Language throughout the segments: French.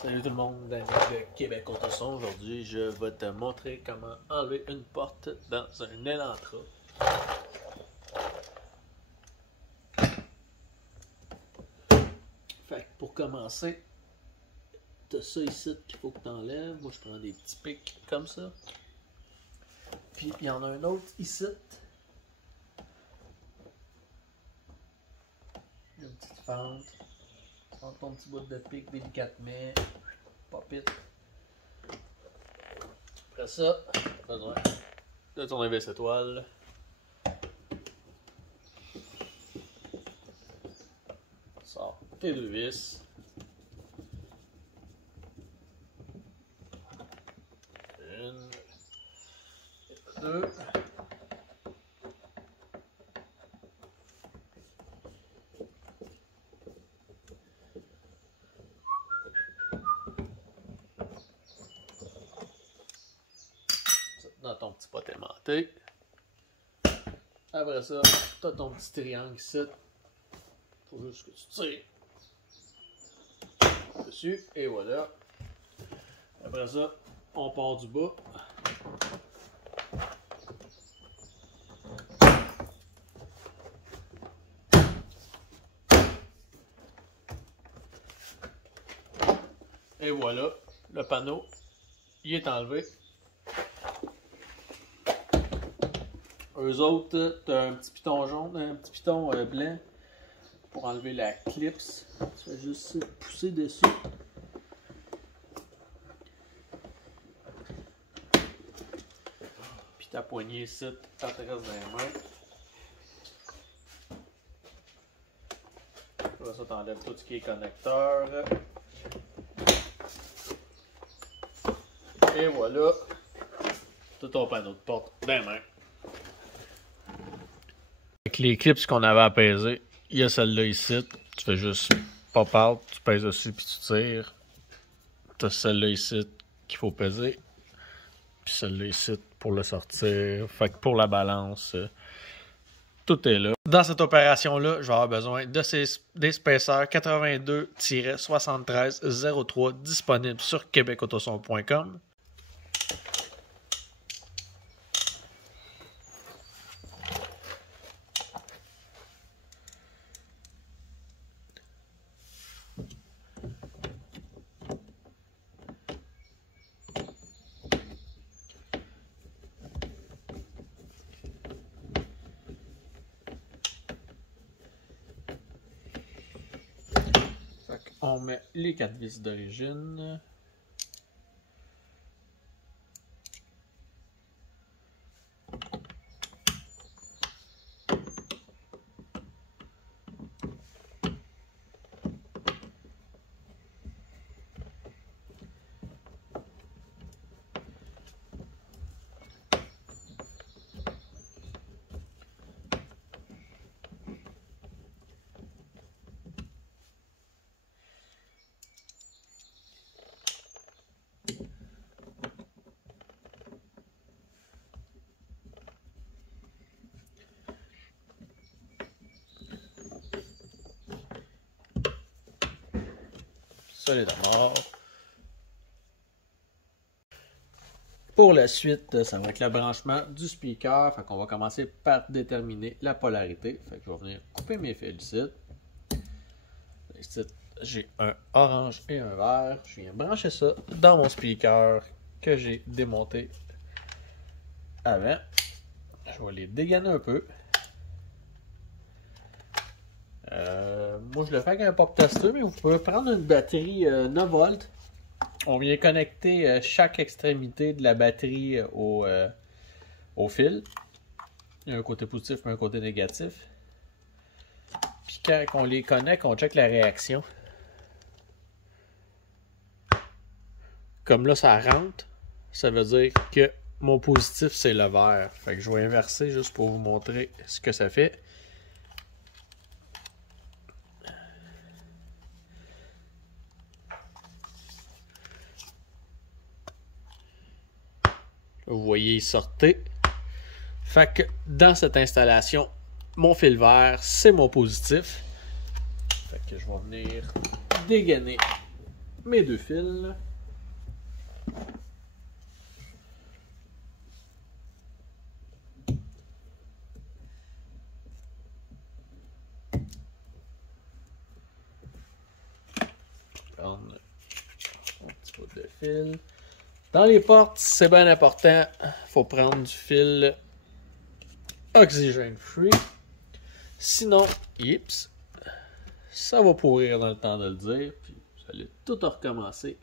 Salut tout le monde, Daniel de Québec Autoson. Aujourd'hui, je vais te montrer comment enlever une porte dans un Elantra. Fait que pour commencer, tu as ça ici qu'il faut que tu enlèves. Moi, je prends des petits pics comme ça. Puis, il y en a un autre ici. Une petite fente. Prends ton petit bout de pic délicatement. Pop it. Après ça, besoin de ton étoile. Sors tes deux vis. Une, deux. Dans ton petit pot aimanté. Après ça, tu as ton petit triangle ici. Faut juste que tu tires dessus. Et voilà. Après ça, on part du bas. Et voilà, le panneau, il est enlevé. Eux autres, tu as un petit piton jaune, un petit piton blanc pour enlever la clips. Tu fais juste pousser dessus. Puis ta poignée ici, t'intéresse dans les mains. Après ça, tu enlèves tout ce qui est connecteur. Et voilà, tout ton panneau de porte dans les mains. Avec les clips qu'on avait à peser, il y a celle-là ici. Tu fais juste pop out, tu pèses dessus puis tu tires. Tu as celle-là ici qu'il faut peser. Puis celle-là ici pour le sortir. Fait que pour la balance, tout est là. Dans cette opération-là, je vais avoir besoin des spacers 82-73-03 disponibles sur québecautoson.com. On met les 4 vis d'origine. Solidement. Pour la suite, ça va être le branchement du speaker. Fait qu'on va commencer par déterminer la polarité. Fait que je vais venir couper mes fils ici. Ici, j'ai un orange et un vert. Je viens brancher ça dans mon speaker que j'ai démonté avant. Je vais les dégainer un peu. Moi, je le fais avec un pop tester, mais vous pouvez prendre une batterie 9 volts. On vient connecter chaque extrémité de la batterie au fil. Il y a un côté positif et un côté négatif. Puis quand on les connecte, on check la réaction. Comme là, ça rentre, ça veut dire que mon positif, c'est le vert. Fait que je vais inverser juste pour vous montrer ce que ça fait. Vous voyez, il sortait. Fait que dans cette installation, mon fil vert, c'est mon positif. Fait que je vais venir dégainer mes deux fils. Prendre un petit bout de fil. Dans les portes, c'est bien important, il faut prendre du fil oxygène free. Sinon, yips, ça va pourrir dans le temps de le dire. Puis vous allez tout recommencer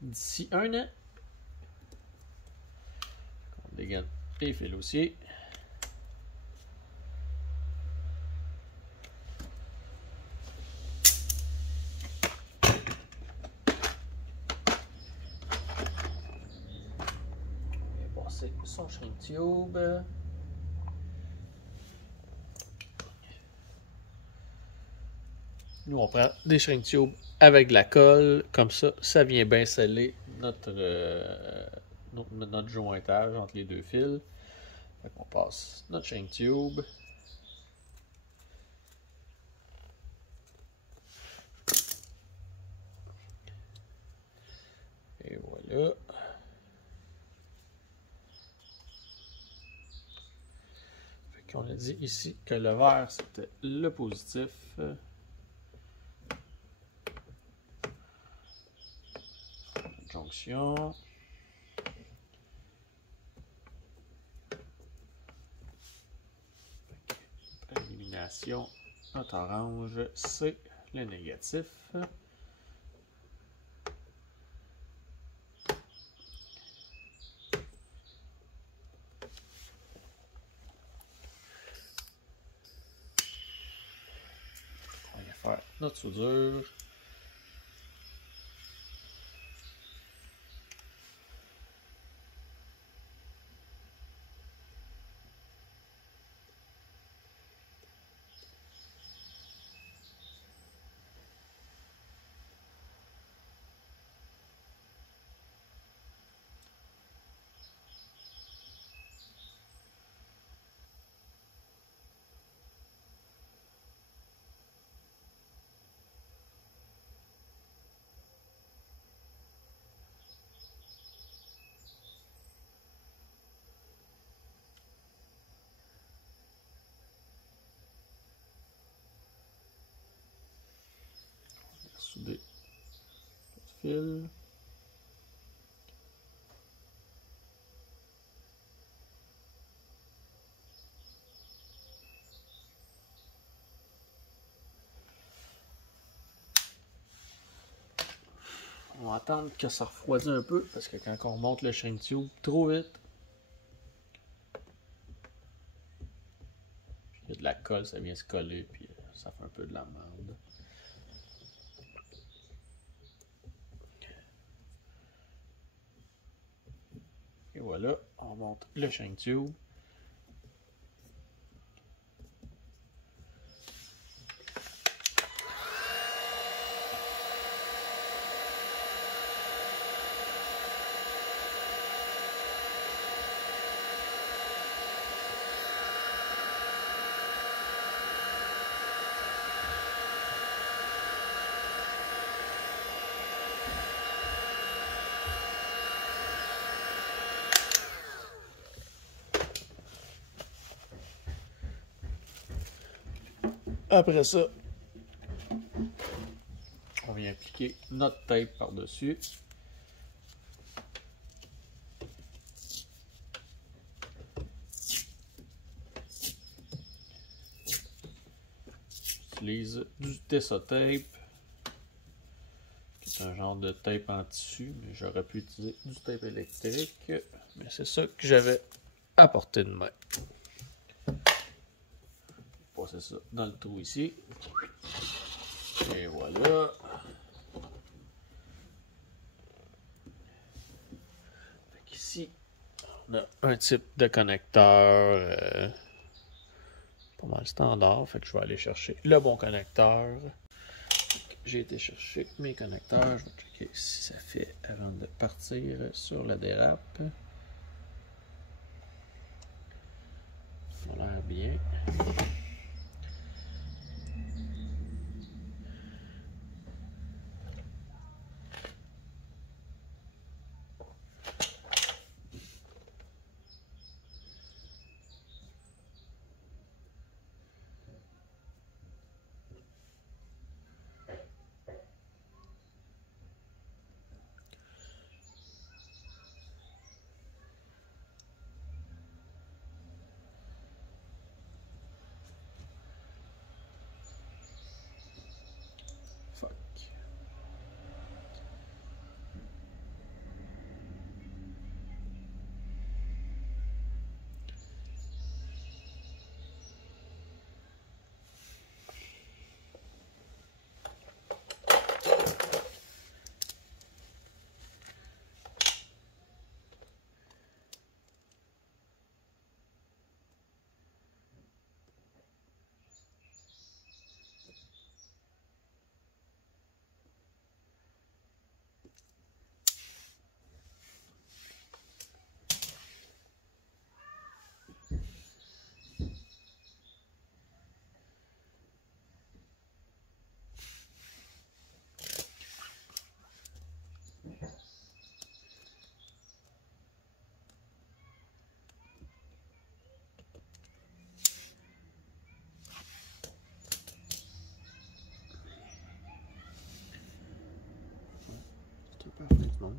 d'ici un an. On dégaine les fils aussi. Passer son shrink tube. Nous, on prend des shrink tubes avec de la colle. Comme ça, ça vient bien sceller notre jointage entre les deux fils. Fait qu'on passe notre shrink tube. Et voilà. Fait qu'on a dit ici que le vert, c'était le positif. Jonction. Élimination. Notre orange, c'est le négatif. On va faire notre soudure. Souder le fil. On va attendre que ça refroidisse un peu parce que quand on remonte le shrink tube trop vite, il y a de la colle, ça vient se coller puis ça fait un peu de la merde. Et voilà, on monte le shrink tube. Après ça, on vient appliquer notre tape par-dessus. J'utilise du Tessa Tape, qui est un genre de tape en tissu, mais j'aurais pu utiliser du tape électrique. Mais c'est ça que j'avais à portée de main. Passer ça dans le trou ici. Et voilà. Fait ici, on a un type de connecteur pas mal standard. Fait que je vais aller chercher le bon connecteur. J'ai été chercher mes connecteurs. Je vais checker si ça fait avant de partir sur la dérape. Ça a l'air bien. du monde.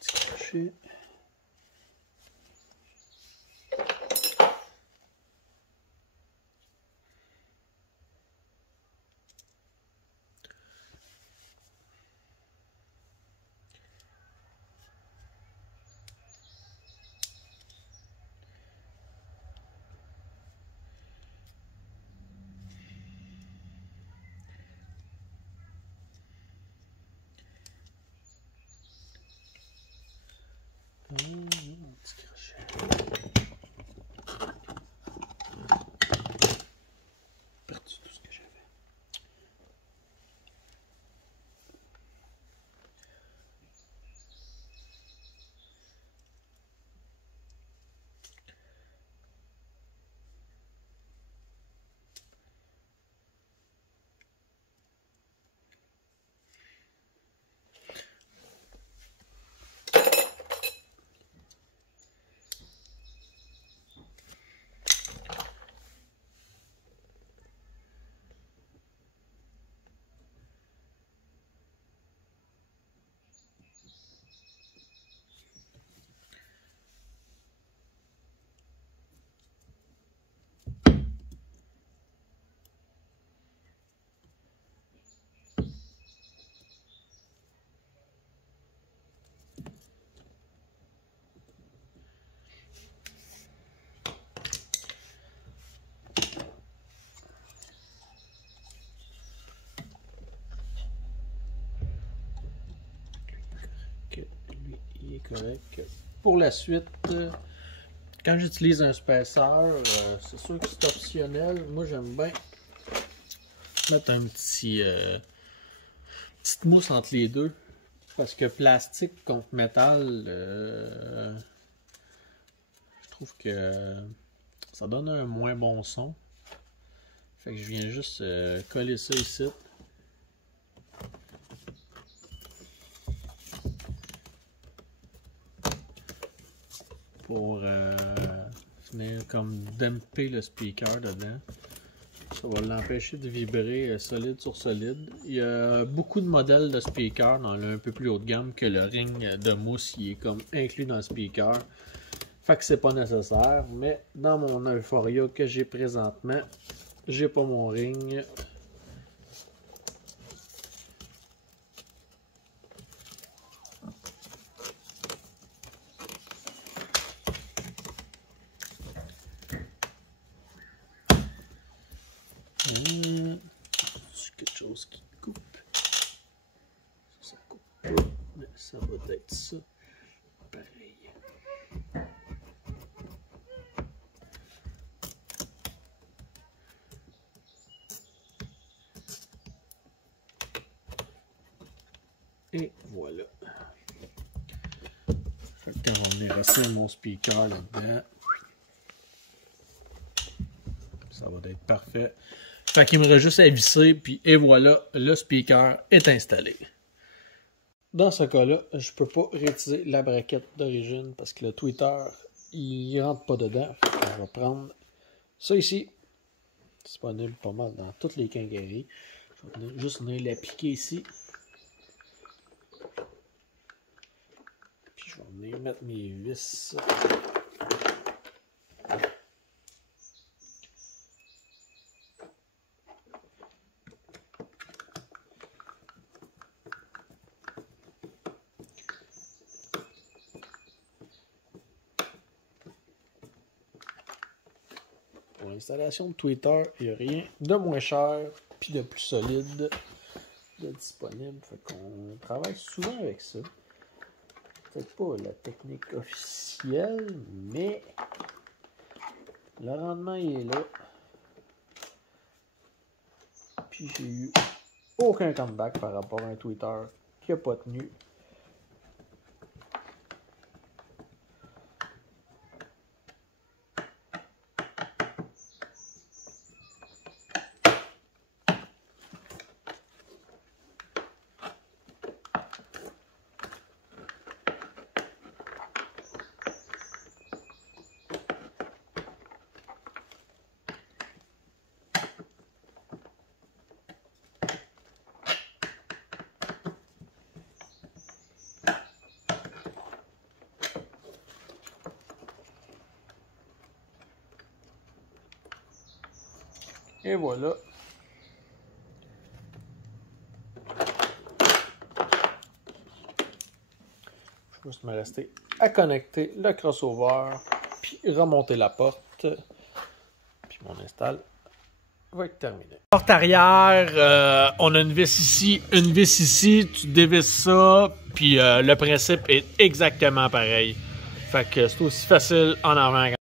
Petit crochet. Petit crochet. Perdu tout ce que j'avais. Lui, il est correct. Pour la suite, quand j'utilise un spaceur, c'est sûr que c'est optionnel. Moi, j'aime bien mettre un petite mousse entre les deux. Parce que plastique contre métal, je trouve que ça donne un moins bon son. Fait que je viens juste coller ça ici. Pour venir comme damper le speaker dedans. Ça va l'empêcher de vibrer solide sur solide. Il y a beaucoup de modèles de speakers dans le un peu plus haut de gamme que le ring de mousse il est comme inclus dans le speaker. Fait que c'est pas nécessaire. Mais dans mon Euphoria que j'ai présentement, j'ai pas mon ring. C'est quelque chose qui coupe. Ça coupe pas, mais ça va être ça. Pareil. Et voilà. Fait que quand on va venir asseoir mon speaker là-dedans, ça va être parfait. Fait qu'il me reste juste à visser, puis et voilà, le speaker est installé. Dans ce cas-là, je peux pas réutiliser la braquette d'origine parce que le tweeter, il rentre pas dedans. On va prendre ça ici. Disponible pas mal dans toutes les quincailleries. Je vais juste venir l'appliquer ici. Puis je vais venir mettre mes vis. Pour l'installation de Twitter, il n'y a rien de moins cher puis de plus solide de disponible. Fait qu'on travaille souvent avec ça. Peut-être pas la technique officielle, mais le rendement il est là. Puis j'ai eu aucun comeback par rapport à un Twitter qui n'a pas tenu. Et voilà. Je vais juste me rester à connecter le crossover, puis remonter la porte. Puis mon install va être terminé. Porte arrière, on a une vis ici, tu dévisses ça, puis le principe est exactement pareil. Fait que c'est aussi facile en avant.